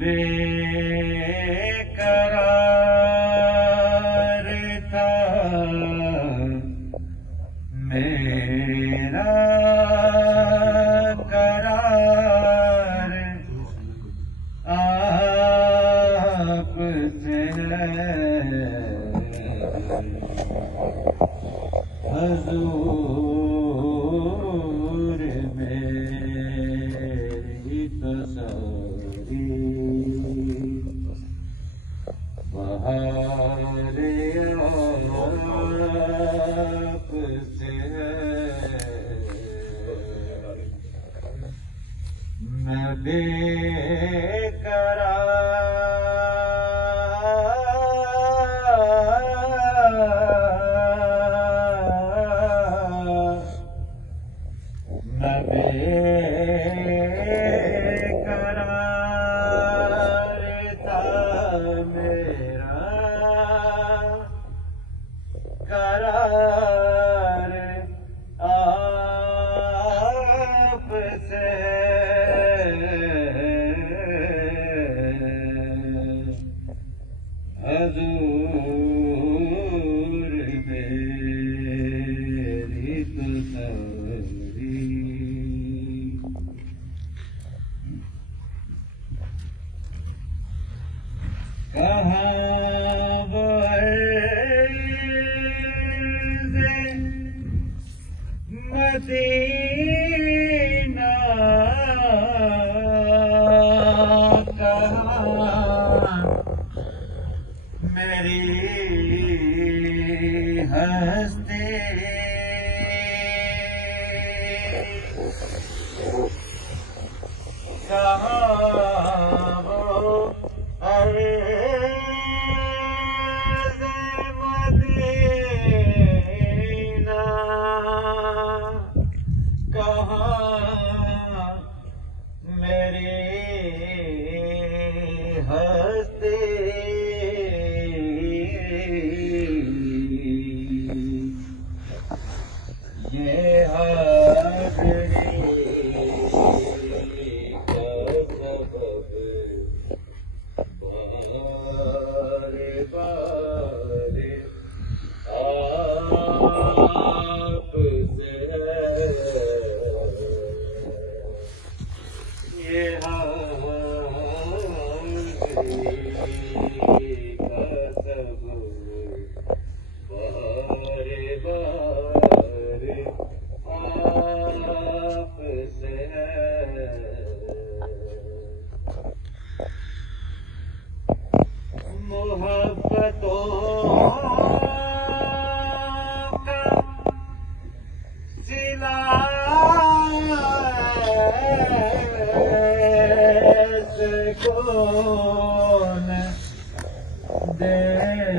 बेकरार था मेरा करार आपसे हजूर मेरी तो सारी बहार आपसे मैं बेकरार था मेरा करार आपसे हजूर मेरी तो सारी कहाँ वर्ज़े मदीना कहाँ मेरी हस्ती कहाँ वो अर्ज़ मदीना कहाँ मेरी हस्ती ये हाज़री का सबब बारे बारे आपसे ये हाज़री का सबब बारे बारे आपसे मोहब्बतों का सिला कौन देता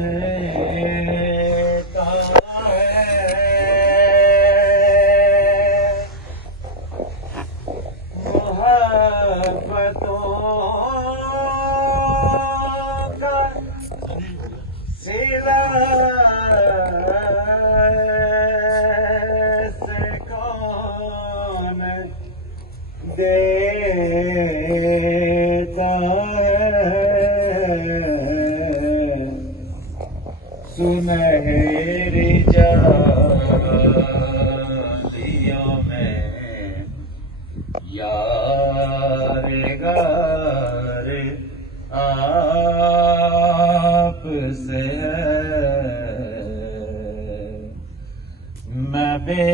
मोहब्बतों का सिला से कौन देता है सुनहरी जालियों में यार गार आपसे मैं बेकरार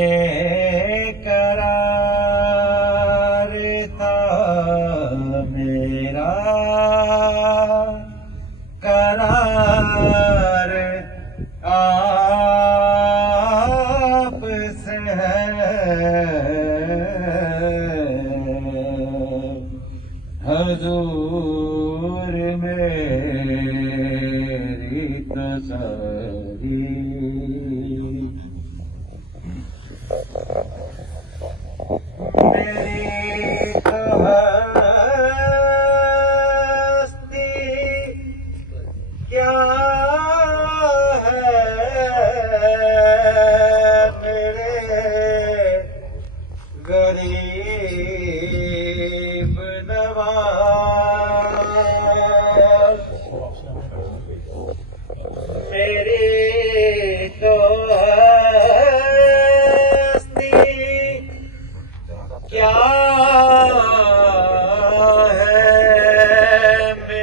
था मेरा करार आपसे हजूर मेरी तो सारी